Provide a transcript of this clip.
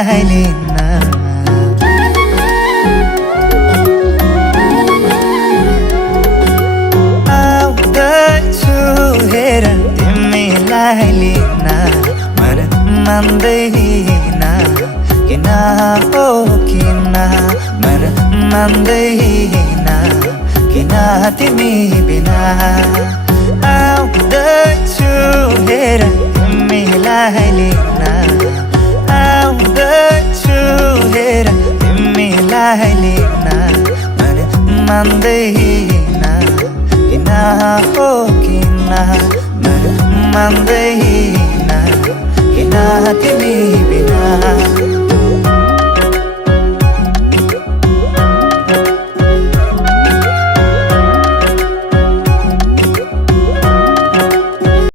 मिलाइलिन्न आउँदैछु हेर तिमीलाई लिन मन मान्दैन किन हो किन मन मान्दैन किन तिमी बिना आउँदैछु हेर तिमीलाई लिन आउँदैछु हेर तिमीलाई लिन मन मान्दैन किन हो किन मन मान्दैन किन तिमी